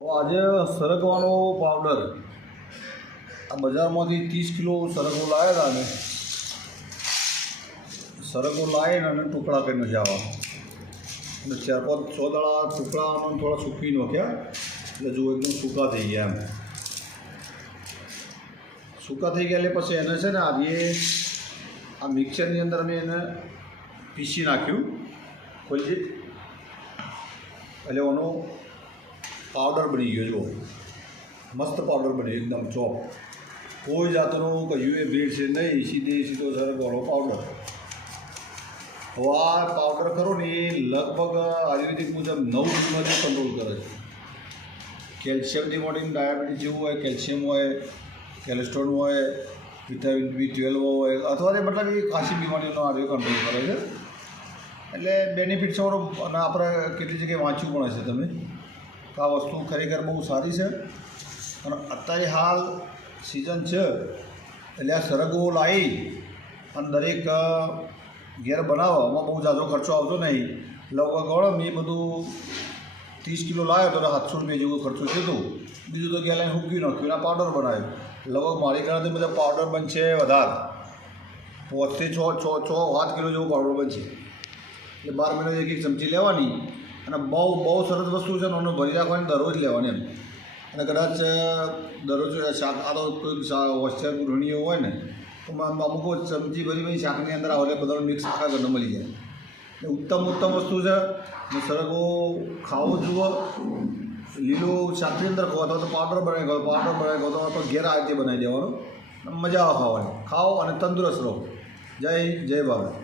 આજે સરગવાનો પાવડર આ બજારમાંથી ત્રીસ કિલો સરગવો લાવ્યા હતા ને સરગવો લાવીને અને ટુકડા કરીને જવા અને ચાર પાંચ સો દાડા ટુકડાનો થોડા સૂકવી નાખ્યા. એટલે જો એકદમ સૂકા થઈ ગયા એમ. સૂકા થઈ ગયા એટલે પછી એને છે ને આજે આ મિક્સરની અંદર અમે એને પીસી નાખ્યું. ખોલી એટલે એનો પાવડર બની ગયો જુઓ મસ્ત પાવડર બન્યો એકદમ ચોપ. કોઈ જાતનું કહ્યું એ બ્રેડ છે નહીં, સીધે સીધો સરગવાનો પાવડર. હવે આ પાવડર ખરો ને એ લગભગ આયુર્વેદિક મુજબ નવ બીમારીઓ કંટ્રોલ કરે છે. કેલ્શિયમથી મોટી ડાયાબિટીસ જેવું હોય, કેલ્શિયમ હોય, કોલેસ્ટ્રોલ હોય, વિટામિન બી ટ્વેલ્વ હોય, અથવા તે મતલબ એ ખાસી બીમારીઓનો આરોગ્ય કંટ્રોલ કરે છે. એટલે બેનિફિટ છે અને આપણે કેટલી જગ્યાએ વાંચ્યું પણ હશે તમે. તો આ વસ્તુ ખરેખર બહુ સારી છે. અને અત્યારે હાલ સિઝન છે, એટલે આ સરગવો લાવી અને દરેક ઘેર બનાવો. એમાં બહુ ઝાઝો ખર્ચો આવતો નહીં. લગભગ મેં બધું ત્રીસ કિલો લાવ્યો તો સાતસો રૂપિયા જેવો ખર્ચો થયો બીજું તો ગેલાઈને હૂકી નાખ્યું એના પાવડર બનાવ્યો. લગભગ મારી ગણાથી બધા પાવડર બનશે વધારે. પોતથી છ છ છ, સાત કિલો જેવો પાવડર બનશે. એટલે બાર મહિના એક એક ચમચી લેવાની. અને બહુ બહુ સરસ વસ્તુ છે ને એનો ભરી રાખવાની દરરોજ લેવાની એમ. અને કદાચ દરરોજ શાક, આ તો કોઈ હોસ્ટેલ ગૃહિણીઓ હોય ને, તો અમુક ચમચી ભરી ભરી શાકની અંદર આવે બધાનો મિક્સ આખા ઘરને મળી જાય. એ ઉત્તમ ઉત્તમ વસ્તુ છે અને સરગો ખાવો જુઓ, લીલું શાકની અંદર અથવા તો પાવડર બનાવી ખાવ પાવડર બનાવી ખાવ તો ઘેર આ રીતે બનાવી દેવાનો મજા આવે ખાવાની. ખાઓ અને તંદુરસ્ત રહો. જય જય બાબા.